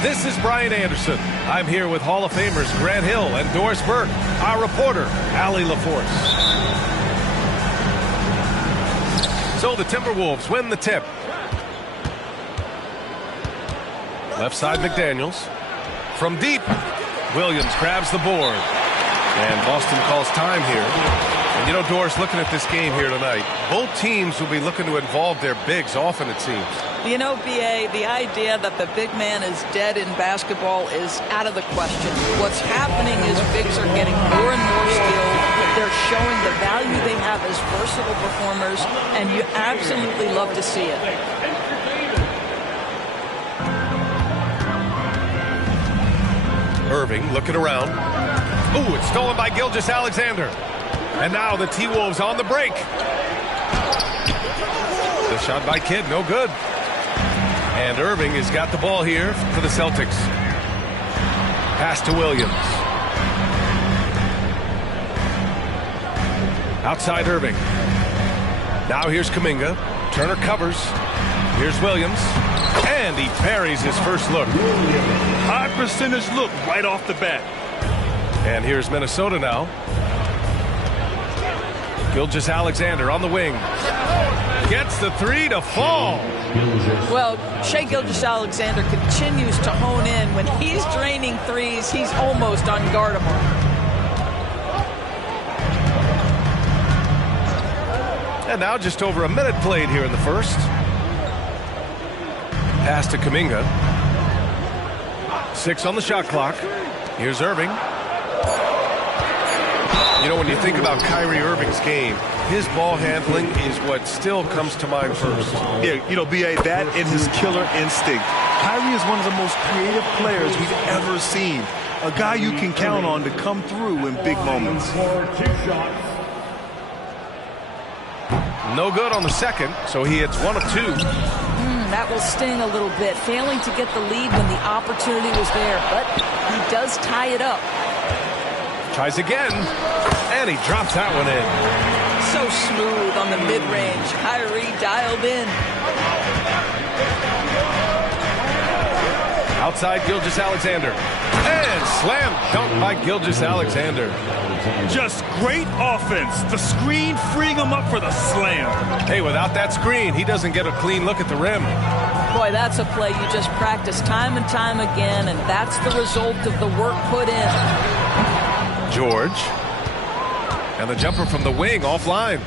This is Brian Anderson. I'm here with Hall of Famers Grant Hill and Doris Burke, our reporter, Allie LaForce. So the Timberwolves win the tip. Left side McDaniels. From deep, Williams grabs the board. And Boston calls time here. And you know, Doris, looking at this game here tonight, both teams will be looking to involve their bigs often, it seems. You know, B.A., the idea that the big man is dead in basketball is out of the question. What's happening is bigs are getting more and more skilled. They're showing the value they have as versatile performers, and you absolutely love to see it. Irving looking around. Ooh, it's stolen by Gilgeous-Alexander. And now the T-Wolves on the break. The shot by Kidd, no good. And Irving has got the ball here for the Celtics. Pass to Williams. Outside Irving. Now here's Kuminga. Turner covers. Here's Williams. And he parries his first look. High percentage look right off the bat. And here's Minnesota now. Gilgeous-Alexander on the wing. Gets the three to fall. Well, Shai Gilgeous-Alexander continues to hone in. When he's draining threes, he's almost unguardable. And now just over a minute played here in the first. Pass to Kuminga. 6 on the shot clock. Here's Irving. You know, when you think about Kyrie Irving's game, his ball handling is what still comes to mind first. Yeah, you know, B.A., that and his killer instinct. Kyrie is one of the most creative players we've ever seen. A guy you can count on to come through in big moments. No good on the second, so he hits 1 of 2. That will sting a little bit, failing to get the lead when the opportunity was there, but he does tie it up. Tries again, and he drops that one in. So smooth on the mid-range. Kyrie dialed in. Outside Gilgeous-Alexander. And slam dunk by Gilgeous-Alexander. Just great offense. The screen freeing him up for the slam. Hey, without that screen, he doesn't get a clean look at the rim. Boy, that's a play you just practice time and time again, and that's the result of the work put in. George. And the jumper from the wing offline.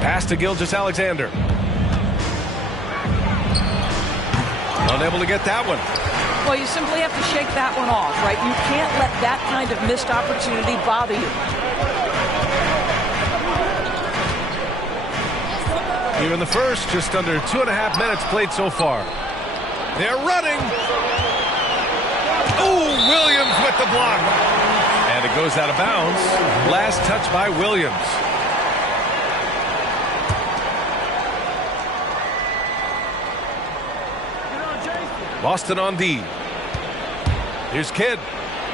Pass to Gilgeous-Alexander. Unable to get that one. Well, you simply have to shake that one off, right? You can't let that kind of missed opportunity bother you. Here in the first, just under 2.5 minutes played so far. They're running. Oh, Williams with the block. And it goes out of bounds. Last touch by Williams. Boston on D. Here's Kidd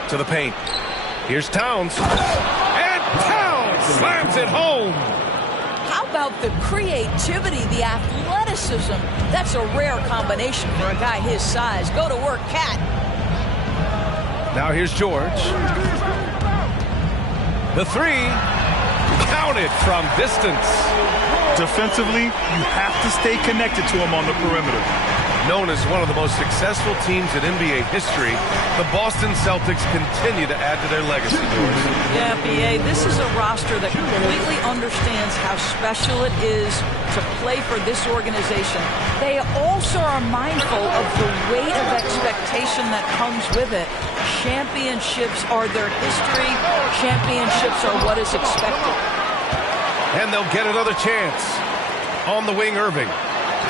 to the paint. Here's Towns. And Towns slams it home. How about the creativity, the athleticism? That's a rare combination for a guy his size. Go to work, Cat. Now here's George. The three. Counted from distance. Defensively, you have to stay connected to him on the perimeter. Known as one of the most successful teams in NBA history, the Boston Celtics continue to add to their legacy. Yeah, B.A., this is a roster that completely understands how special it is to play for this organization. They also are mindful of the weight of expectation that comes with it. Championships are their history. Championships are what is expected. And they'll get another chance. On the wing, Irving.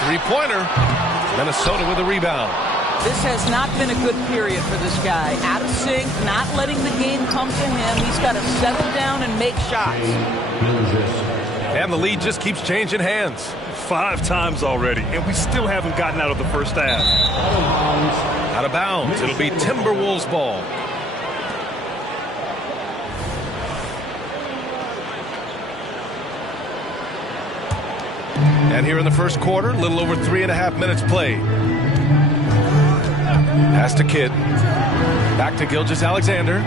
Three-pointer. Minnesota with a rebound. This has not been a good period for this guy. Out of sync, not letting the game come to him. He's got to settle down and make shots. And the lead just keeps changing hands. 5 times already, and we still haven't gotten out of the first half. Out of bounds. It'll be Timberwolves ball. And here in the first quarter, a little over 3.5 minutes played. Pass to Kidd. Back to Gilgeous-Alexander.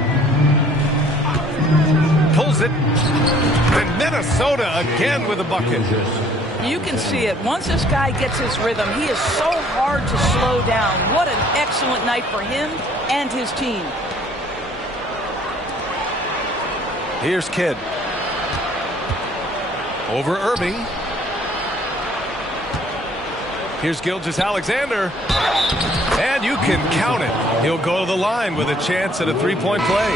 Pulls it. And Minnesota again with a bucket. You can see it. Once this guy gets his rhythm, he is so hard to slow down. What an excellent night for him and his team. Here's Kidd. Over Irving. Here's Gilgeous-Alexander. And you can count it. He'll go to the line with a chance at a three-point play.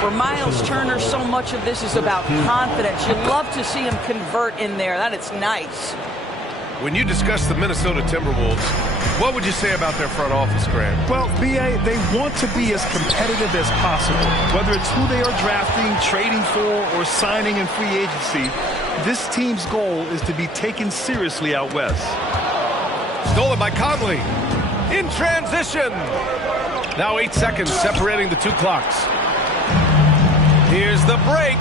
For Miles Turner, so much of this is about confidence. You love to see him convert in there. That is nice. When you discuss the Minnesota Timberwolves, what would you say about their front office, Graham? Well, B.A., they want to be as competitive as possible. Whether it's who they are drafting, trading for, or signing in free agency, this team's goal is to be taken seriously out west. Stolen by Conley. In transition. Now 8 seconds separating the two clocks. Here's the break.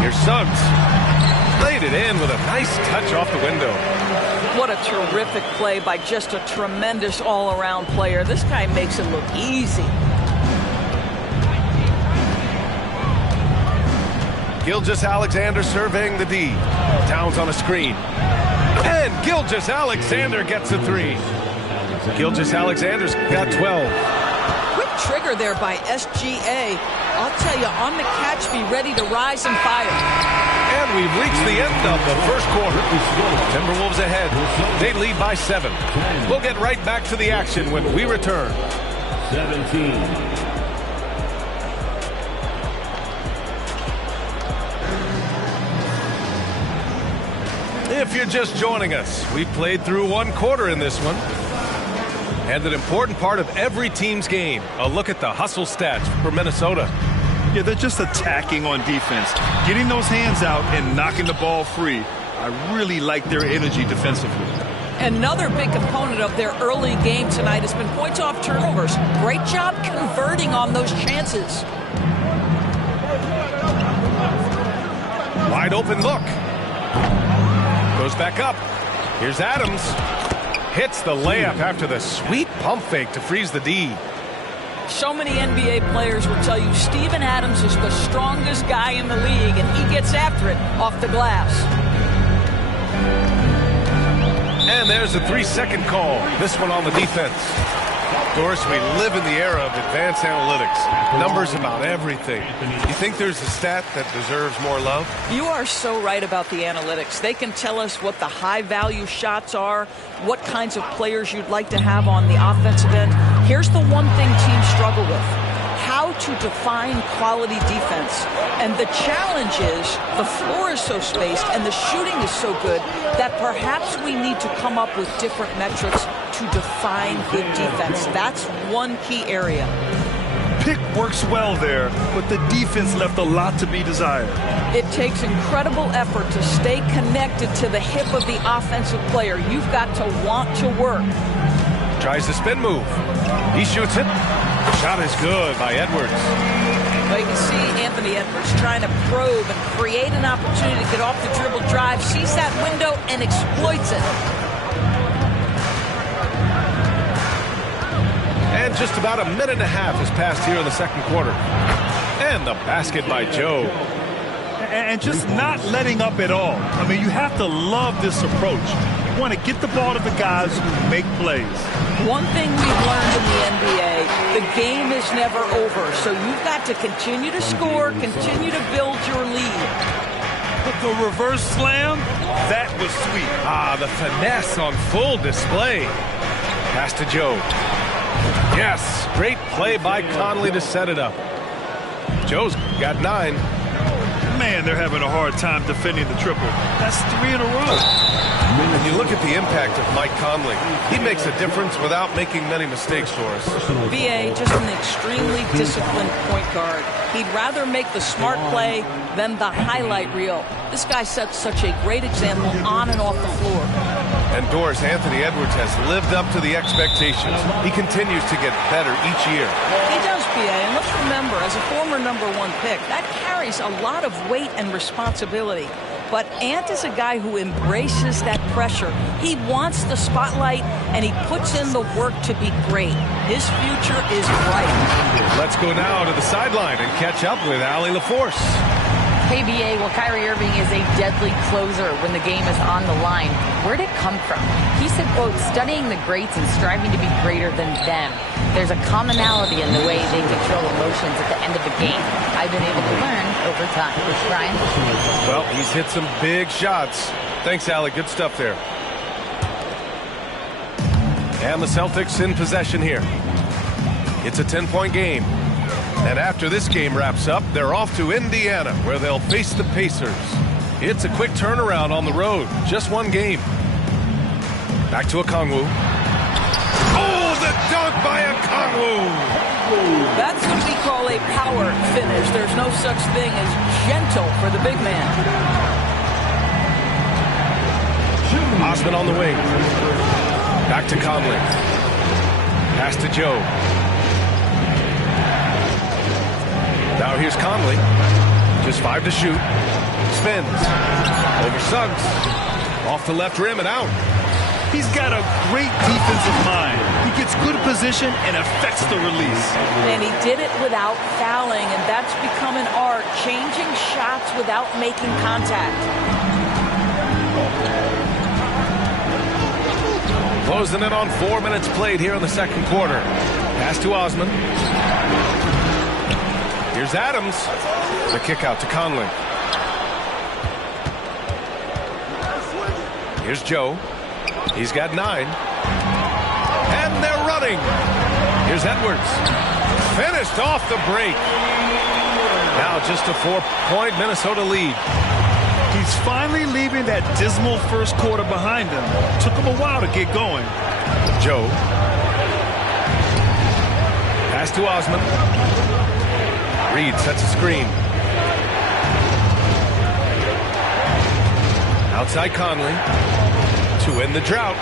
Here's Suggs. Laid it in with a nice touch off the window. What a terrific play by just a tremendous all-around player. This guy makes it look easy. Gilgeous-Alexander surveying the D. Towns on a screen. And Gilgeous-Alexander gets a three. Gilgeous-Alexander's got 12. Quick trigger there by SGA. I'll tell you, on the catch, be ready to rise and fire. And we've reached the end of the first quarter. Timberwolves ahead. They lead by 7. We'll get right back to the action when we return. 17. If you're just joining us, we played through one quarter in this one. And an important part of every team's game, a look at the hustle stats for Minnesota. Yeah, they're just attacking on defense, getting those hands out and knocking the ball free. I really like their energy defensively. Another big component of their early game tonight has been points off turnovers. Great job converting on those chances. Wide open look. Goes back up. Here's Adams. Hits the layup after the sweet pump fake to freeze the D. So many NBA players will tell you Steven Adams is the strongest guy in the league, and he gets after it off the glass. And there's a 3-second call. This one on the defense. Of course, we live in the era of advanced analytics. Numbers about everything. You think there's a stat that deserves more love? You are so right about the analytics. They can tell us what the high-value shots are, what kinds of players you'd like to have on the offensive end. Here's the one thing teams struggle with: how to define quality defense. And the challenge is the floor is so spaced and the shooting is so good that perhaps we need to come up with different metrics to define good defense. That's one key area. Pick works well there, but the defense left a lot to be desired. It takes incredible effort to stay connected to the hip of the offensive player. You've got to want to work. Tries the spin move. He shoots it. The shot is good by Edwards. Well, you can see Anthony Edwards trying to probe and create an opportunity to get off the dribble drive, sees that window and exploits it. And just about a minute and a half has passed here in the second quarter. And the basket by Joe. And just not letting up at all. I mean, you have to love this approach. You want to get the ball to the guys who make plays. One thing we've learned in the NBA, the game is never over. So you've got to continue to score, continue to build your lead. But the reverse slam, that was sweet. Ah, the finesse on full display. Pass to Joe. Yes, great play by Conley to set it up. Joe's got 9. Man, they're having a hard time defending the triple. That's 3 in a row. When you look at the impact of Mike Conley, he makes a difference without making many mistakes for us. VA, just an extremely disciplined point guard. He'd rather make the smart play than the highlight reel. This guy sets such a great example on and off the floor. And Doris, Anthony Edwards has lived up to the expectations. He continues to get better each year. He does, PA, and let's remember, as a former #1 pick, that carries a lot of weight and responsibility. But Ant is a guy who embraces that pressure. He wants the spotlight, and he puts in the work to be great. His future is bright. Let's go now to the sideline and catch up with Allie LaForce. KBA, well, Kyrie Irving is a deadly closer when the game is on the line. Where'd it come from? He said, quote, studying the greats and striving to be greater than them. There's a commonality in the way they control emotions at the end of the game. I've been able to learn over time. Brian? Well, he's hit some big shots. Thanks, Allie. Good stuff there. And the Celtics in possession here. It's a 10-point game. And after this game wraps up, they're off to Indiana, where they'll face the Pacers. It's a quick turnaround on the road. Just one game. Back to Okongwu. Oh, the dunk by Okongwu! That's what we call a power finish. There's no such thing as gentle for the big man. Osman on the wing. Back to Conley. Pass to Joe. Now here's Conley. Just 5 to shoot. Spins. Over Suggs. Off the left rim and out. He's got a great defensive mind. He gets good position and affects the release. And he did it without fouling, and that's become an art, changing shots without making contact. Closing in on 4 minutes played here in the second quarter. Pass to Osman. Here's Adams. The kick out to Conley. Here's Joe. He's got 9. And they're running. Here's Edwards. Finished off the break. Now just a 4-point Minnesota lead. He's finally leaving that dismal first quarter behind him. Took him a while to get going. Joe. Pass to Osman. Reed sets a screen. Outside Conley. To end the drought.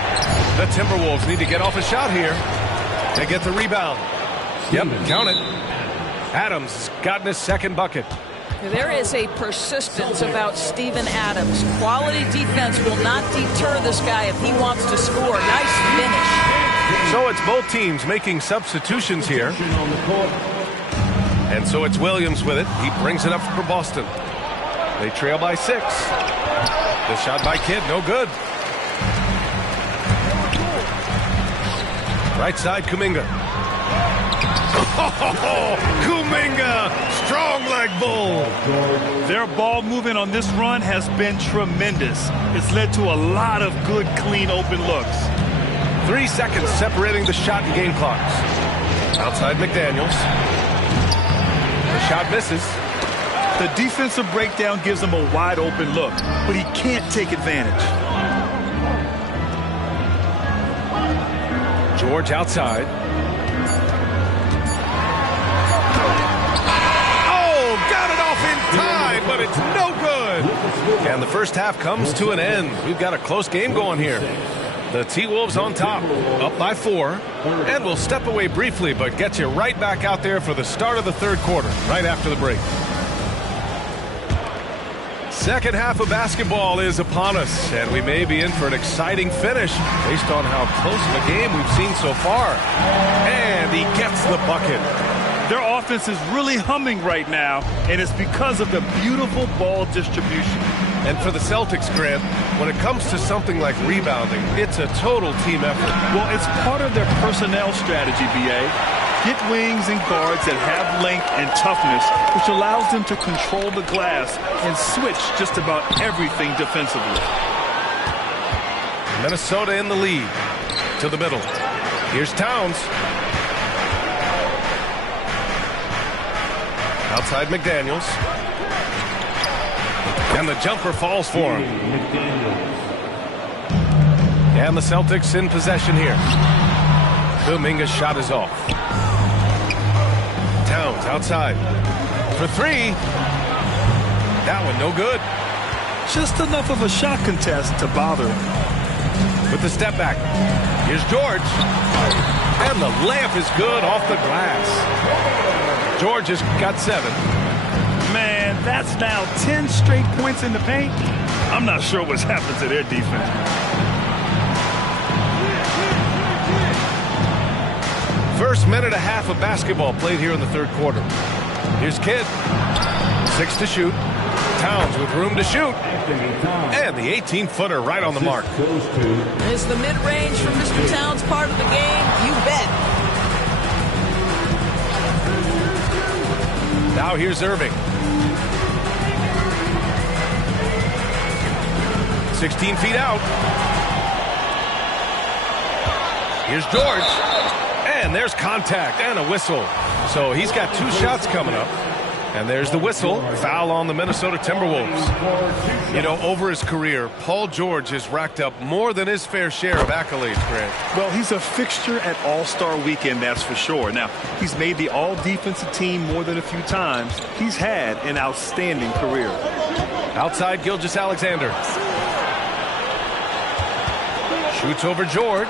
The Timberwolves need to get off a shot here. They get the rebound. Yep, count it. Adams has gotten his second bucket. There is a persistence about Steven Adams. Quality defense will not deter this guy if he wants to score. Nice finish. So it's both teams making substitutions here. And so it's Williams with it. He brings it up for Boston. They trail by 6. The shot by Kidd, no good. Right side, Kuminga. Oh, Kuminga! Strong leg bull. Their ball movement on this run has been tremendous. It's led to a lot of good, clean, open looks. 3 seconds separating the shot and game clocks. Outside McDaniels. the shot misses. The defensive breakdown gives him a wide open look, but he can't take advantage. George outside. Oh, got it off in time, but it's no good. And the first half comes to an end. We've got a close game going here. The T-Wolves on top, up by 4. And we'll step away briefly, but get you right back out there for the start of the third quarter, right after the break. Second half of basketball is upon us, and we may be in for an exciting finish based on how close of a game we've seen so far. And he gets the bucket. Their offense is really humming right now, and it's because of the beautiful ball distribution. And for the Celtics, Grant, when it comes to something like rebounding, it's a total team effort. Well, it's part of their personnel strategy, B.A. Get wings and guards that have length and toughness, which allows them to control the glass and switch just about everything defensively. Minnesota in the lead. To the middle. Here's Towns. Outside McDaniels. And the jumper falls for him. And the Celtics in possession here. Kuminga's shot is off. Towns outside for 3. That one no good. Just enough of a shot contest to bother him. With the step back. Here's George. And the layup is good off the glass. George has got 7. Man, that's now 10 straight points in the paint. I'm not sure what's happened to their defense. First minute and a half of basketball played here in the third quarter. Here's Kidd. 6 to shoot. Towns with room to shoot. And the 18-footer right on the mark. Is the mid-range from Mr. Towns part of the game? You bet. Now here's Irving. 16 feet out. Here's George. And there's contact and a whistle. So he's got 2 shots coming up. And there's the whistle. Foul on the Minnesota Timberwolves. You know, over his career, Paul George has racked up more than his fair share of accolades, Grant. Well, he's a fixture at All-Star Weekend, that's for sure. Now, he's made the All-Defensive Team more than a few times. He's had an outstanding career. Outside Gilgeous-Alexander. Shoots over George.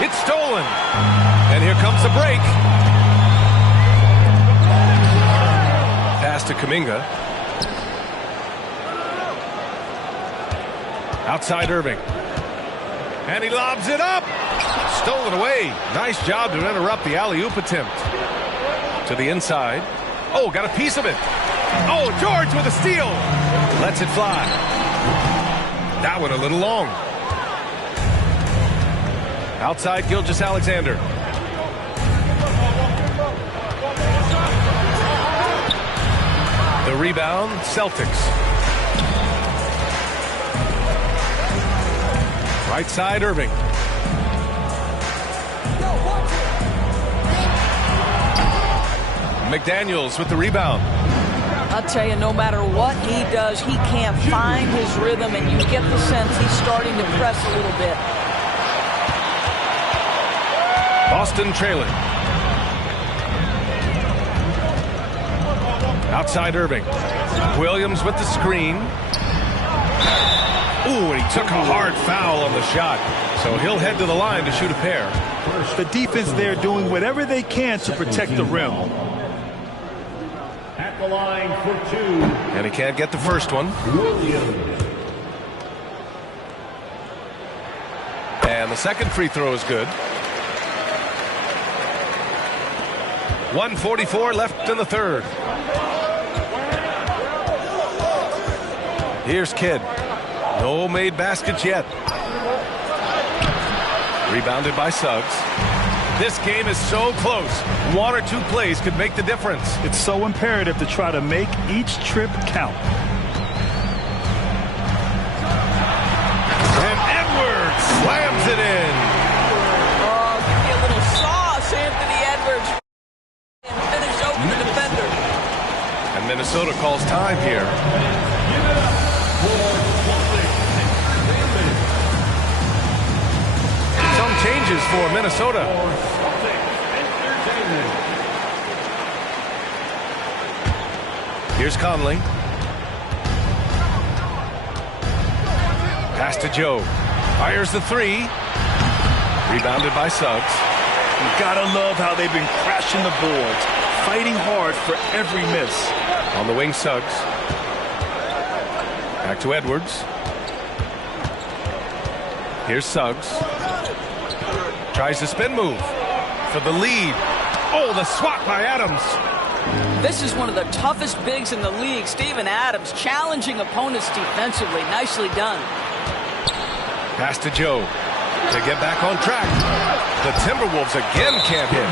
It's stolen. And here comes the break. Pass to Kuminga. Outside Irving. And he lobs it up. Stolen away. Nice job to interrupt the alley-oop attempt. To the inside. Oh, got a piece of it. Oh, George with a steal. Lets it fly. That one a little long. Outside Gilgeous-Alexander. The rebound, Celtics. Right side, Irving. McDaniels with the rebound. I'll tell you, no matter what he does, he can't find his rhythm, and you get the sense he's starting to press a little bit. Boston trailing. Outside Irving. Williams with the screen. Ooh, and he took a hard foul on the shot. So he'll head to the line to shoot a pair. The defense there doing whatever they can to protect the rim. At the line for 2. And he can't get the first one. Williams. And the second free throw is good. 1:44 left in the third. Here's Kidd. No made baskets yet. Rebounded by Suggs. This game is so close. 1 or 2 plays could make the difference. It's so imperative to try to make each trip count. And Edwards slams it in. Oh, give me a little sauce, Anthony Edwards. And finish over the defender. time here. Some changes for Minnesota. Here's Conley. Pass to Joe. Fires the three. Rebounded by Suggs. You gotta love how they've been crashing the boards, fighting hard for every miss. On the wing, Suggs. Back to Edwards. Here's Suggs. Tries the spin move for the lead. Oh, the swat by Adams. This is one of the toughest bigs in the league. Steven Adams challenging opponents defensively. Nicely done. Pass to Joe to get back on track. The Timberwolves again can't hit.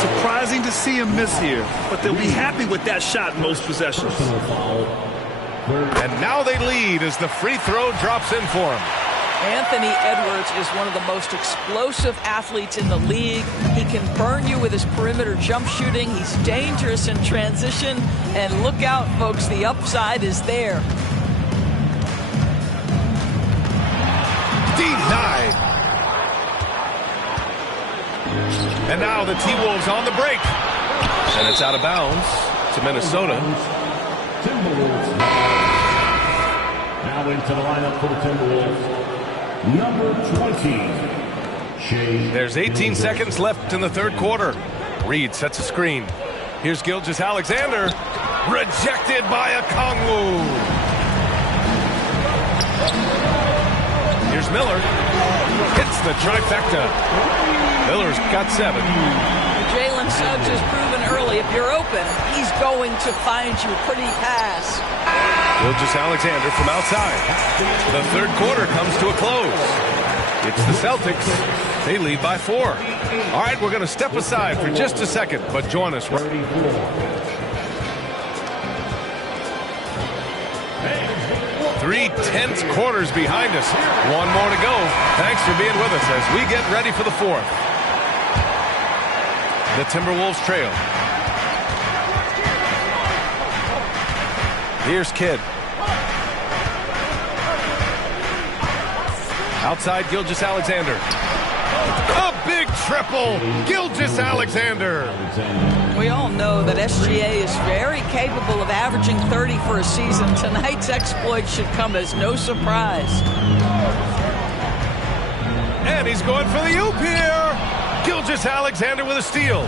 Surprising to see him miss here, but they'll be happy with that shot in most possessions. And now they lead as the free throw drops in for him. Anthony Edwards is one of the most explosive athletes in the league. He can burn you with his perimeter jump shooting. He's dangerous in transition. And look out, folks, the upside is there. Denied. And now the T-Wolves on the break. And it's out of bounds to Minnesota. Timberwolves. Now into the lineup for the Timberwolves. Number 20. Shea. There's 18 seconds left in the third quarter. Reed sets a screen. Here's Gilgeous-Alexander. Rejected by Okongwu. Here's Miller. Hits the trifecta. Miller's got 7. Jalen Suggs has proven early, if you're open, he's going to find you. Pretty pass. Gilgeous-Alexander from outside. The third quarter comes to a close. It's the Celtics. They lead by 4. All right, we're going to step aside for just a second, but join us. 3 tense quarters behind us. One more to go. Thanks for being with us as we get ready for the fourth. The Timberwolves trail. Here's Kidd. Outside Gilgeous-Alexander. A big triple. Gilgeous-Alexander. We all know that SGA is very capable of averaging 30 for a season. Tonight's exploit should come as no surprise. And he's going for the oop here. Gilgeous-Alexander with a steal.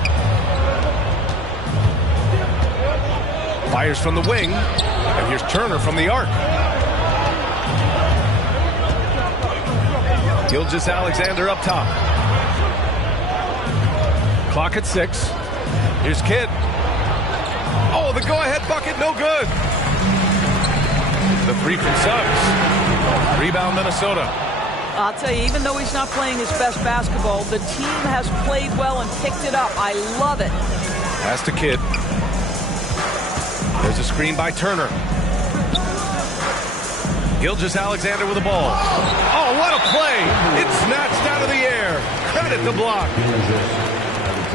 Fires from the wing. And here's Turner from the arc. Gilgeous-Alexander up top. Clock at 6. Here's Kidd. Oh, the go-ahead bucket, no good. The three from Suggs. Rebound, Minnesota. I'll tell you, even though he's not playing his best basketball, the team has played well and picked it up. I love it. Pass to Kidd. There's a screen by Turner. Gilgeous-Alexander with the ball. Oh, what a play! It's snatched out of the air. Credit the block.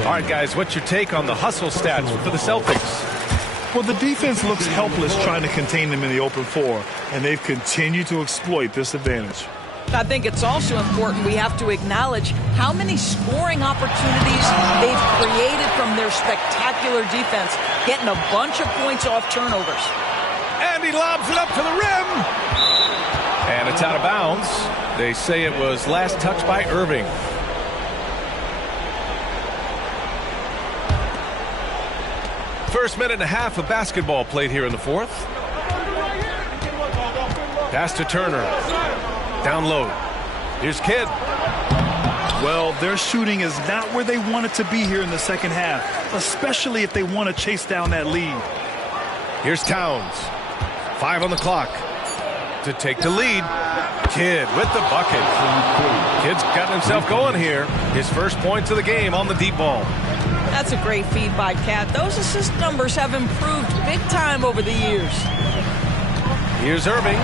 All right, guys, what's your take on the hustle stats for the Celtics? Well, the defense looks helpless trying to contain them in the open floor, and they've continued to exploit this advantage. I think it's also important we have to acknowledge how many scoring opportunities they've created from their spectacular defense, getting a bunch of points off turnovers. And he lobs it up to the rim. And it's out of bounds. They say it was last touched by Irving. First minute and a half of basketball played here in the fourth. Pass to Turner. Down low. Here's Kidd. Well, their shooting is not where they want it to be here in the second half, especially if they want to chase down that lead. Here's Towns. 5 on the clock to take the lead. Kidd with the bucket. Kidd's gotten himself going here. His first points of the game on the deep ball. That's a great feed by Cat. Those assist numbers have improved big time over the years. Here's Irving.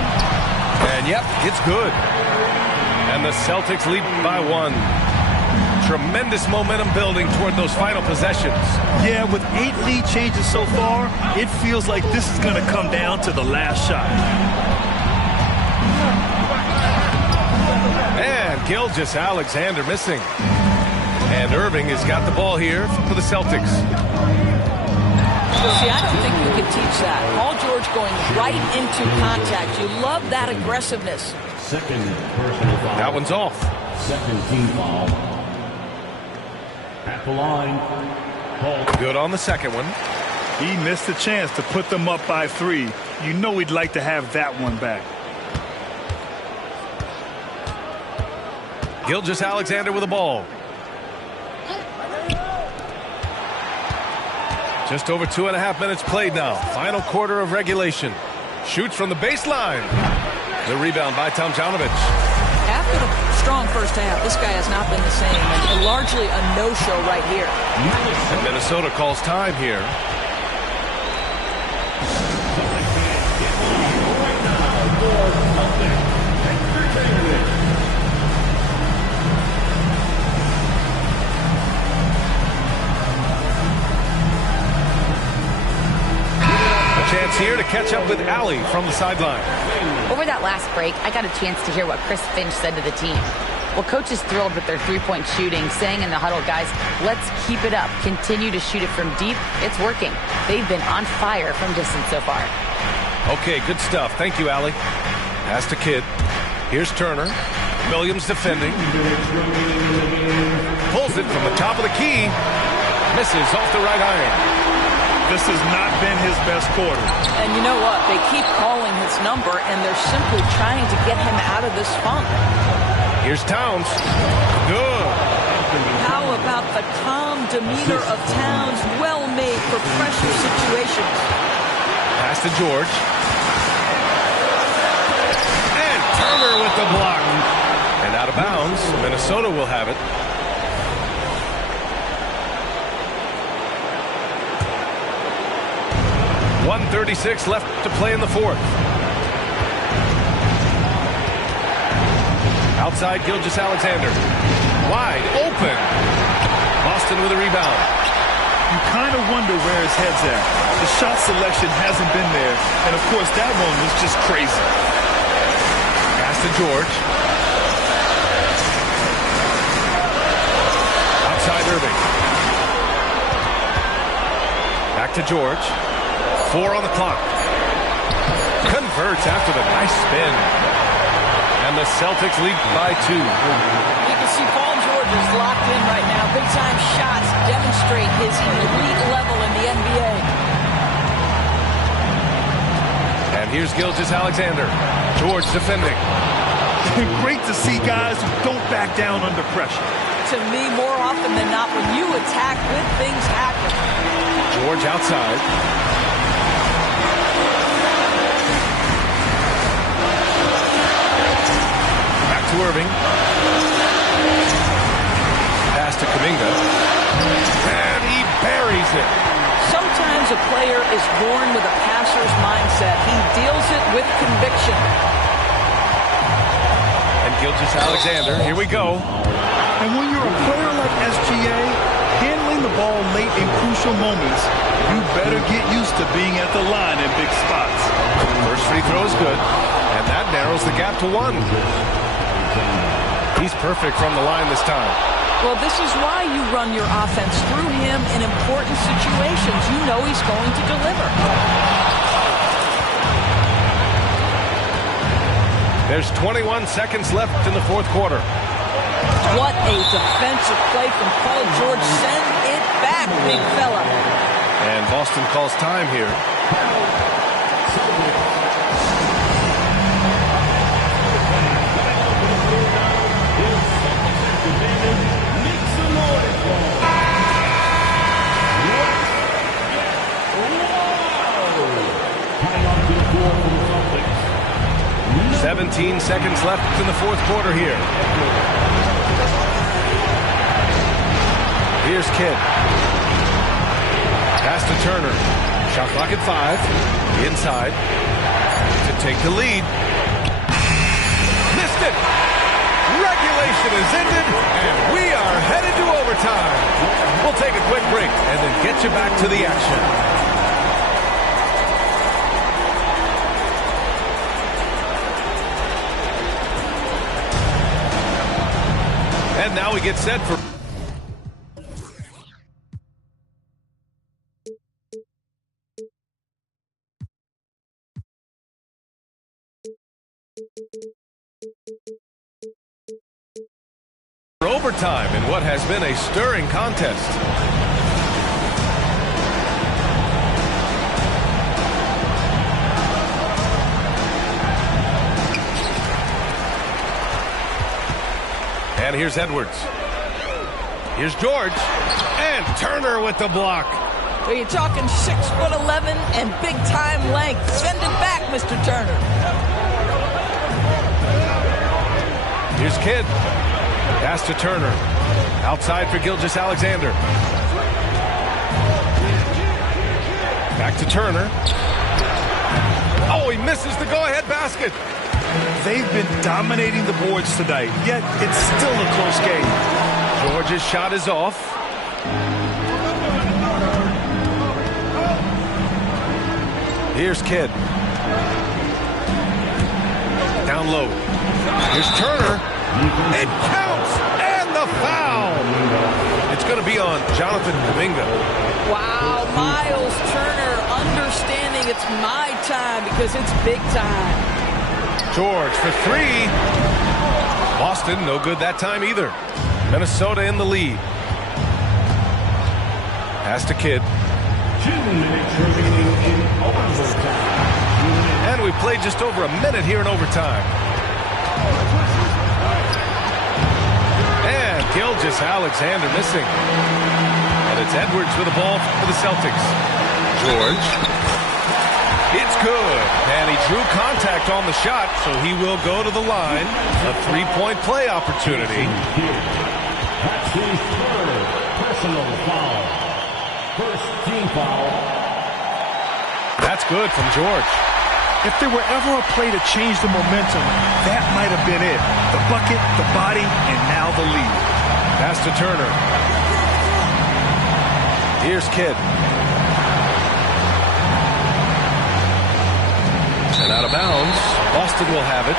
And yep, it's good. And the Celtics lead by 1. Tremendous momentum building toward those final possessions. Yeah, with 8 lead changes so far, it feels like this is going to come down to the last shot. And Gilgeous-Alexander missing. And Irving has got the ball here for the Celtics. See, I don't think you can teach that. Paul George going right into contact. You love that aggressiveness. Second personal foul. That one's off. Second team foul. At the line. Paul. Good on the second one. He missed a chance to put them up by 3. You know he'd like to have that one back. Gilgeous-Alexander with the ball. Just over 2.5 minutes played now. Final quarter of regulation. Shoots from the baseline. The rebound by Tomjanovich. After the strong first half, this guy has not been the same, and largely a no-show right here. And Minnesota calls time here. Chance here to catch up with Allie from the sideline. Over that last break, I got a chance to hear what Chris Finch said to the team. Well, coach is thrilled with their three-point shooting, saying in the huddle, guys, let's keep it up. Continue to shoot it from deep. It's working. They've been on fire from distance so far. Okay, good stuff. Thank you, Allie. Pass to Kidd. Here's Turner. Williams defending. Pulls it from the top of the key. Misses off the right iron. This has not been his best quarter. And you know what? They keep calling his number, and they're simply trying to get him out of this funk. Here's Towns. Good. How about the calm demeanor of Towns? Well made for pressure situations. Pass to George. And Turner with the block. And out of bounds. Minnesota will have it. .136 left to play in the fourth. Outside Gilgeous-Alexander. Wide open. Boston with a rebound. You kind of wonder where his head's at. The shot selection hasn't been there. And, of course, that one was just crazy. Pass to George. Outside Irving. Back to George. 4 on the clock. Converts after the nice spin. And the Celtics lead by 2. You can see Paul George is locked in right now. Big-time shots demonstrate his elite level in the NBA. And here's Gilgeous-Alexander. George defending. Great to see guys who don't back down under pressure. To me, more often than not, when you attack, good things happen. George outside. To Irving. Pass to Kuminga. And he buries it. Sometimes a player is born with a passer's mindset. He deals it with conviction. And Gilgeous-Alexander, here we go. And when you're a player like SGA, handling the ball late in crucial moments, you better get used to being at the line in big spots. First free throw is good. And that narrows the gap to 1. He's perfect from the line this time. Well, this is why you run your offense through him in important situations. You know he's going to deliver. There's 21 seconds left in the fourth quarter. What a defensive play from Paul George. Send it back, big fella. And Boston calls time here. Wow. 17 seconds left in the fourth quarter here. Here's Kidd. Pass to Turner. Shot clock at 5. Inside. To take the lead. Missed it. Regulation possession is ended, and we are headed to overtime. We'll take a quick break and then get you back to the action. And now we get set for overtime in what has been a stirring contest. And here's Edwards. Here's George. And Turner with the block. So you're talking 6'11" and big-time length. Send it back, Mr. Turner. Here's Kidd. Pass to Turner. Outside for Gilgeous-Alexander. Back to Turner. Oh, he misses the go-ahead basket. They've been dominating the boards tonight, yet it's still a close game. George's shot is off. Here's Kidd. Down low. Here's Turner. It counts! And the foul! It's going to be on Jonathan Kuminga. Wow, Miles Turner understanding it's my time because it's big time. George for three. Boston, no good that time either. Minnesota in the lead. Pass to Kidd. 2 minutes remaining in overtime. And we played just over a minute here in overtime. And Gilgeous-Alexander missing. And it's Edwards with the ball for the Celtics. George. It's good. And he drew contact on the shot, so he will go to the line. A three-point play opportunity. That's his third personal foul. First team foul. That's good from George. If there were ever a play to change the momentum, that might have been it. The bucket, the body, and now the lead. Pass to Turner. Here's Kidd. And out of bounds, Boston will have it.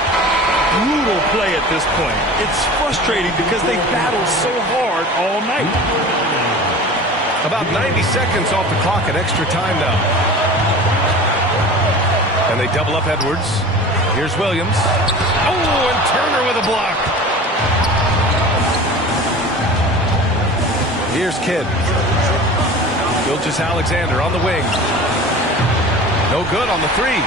Brutal play at this point. It's frustrating because they battled so hard all night. About 90 seconds off the clock at extra time now. And they double up Edwards. Here's Williams. Oh, and Turner with a block. Here's Kidd. Gilgeous-Alexander on the wing. No good on the three.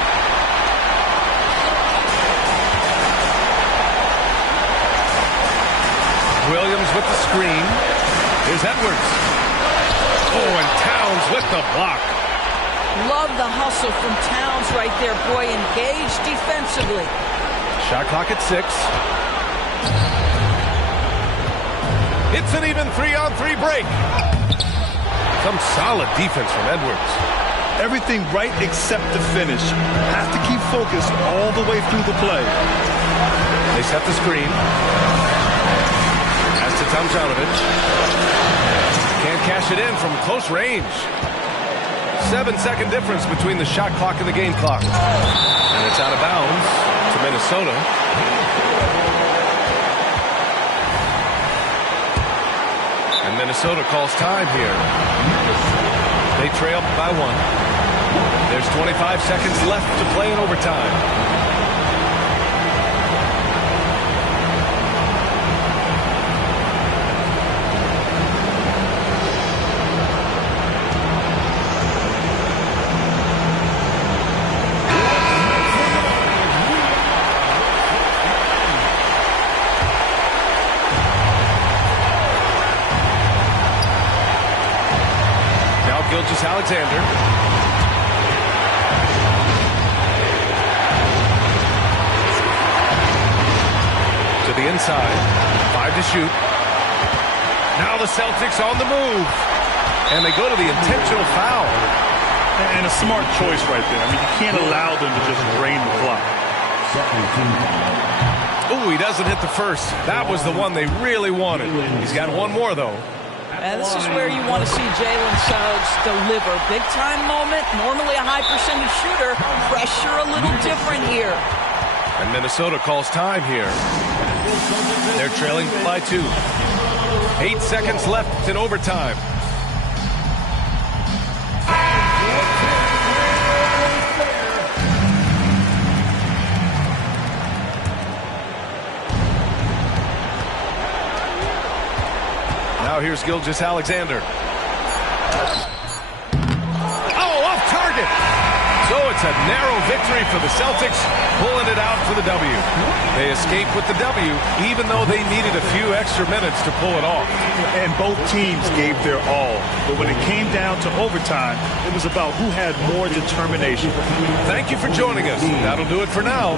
Williams with the screen. Here's Edwards. Oh, and Towns with the block. Love the hustle from Towns right there. Boy, engaged defensively. Shot clock at 6. It's an even 3-on-3 break. Some solid defense from Edwards. Everything right except the finish. Have to keep focused all the way through the play. They set the screen. Pass to Tomjanovich. Can't cash it in from close range. 7-second difference between the shot clock and the game clock. And it's out of bounds to Minnesota. And Minnesota calls time here. They trail by 1. There's 25 seconds left to play in overtime. Gilgeous-Alexander. To the inside. 5 to shoot. Now the Celtics on the move. And they go to the intentional foul. And a smart choice right there. I mean, you can't allow them to just drain the clock. Second team foul. Ooh, he doesn't hit the first. That was the one they really wanted. He's got one more, though. And this is where you want to see Jalen Suggs deliver. Big-time moment, normally a high-percentage shooter. Pressure a little different here. And Minnesota calls time here. They're trailing by 2. 8 seconds left in overtime. Now here's Gilgeous-Alexander. Oh, off target. So it's a narrow victory for the Celtics, pulling it out for the W. They escape with the W, even though they needed a few extra minutes to pull it off. And both teams gave their all. But when it came down to overtime, it was about who had more determination. Thank you for joining us. That'll do it for now.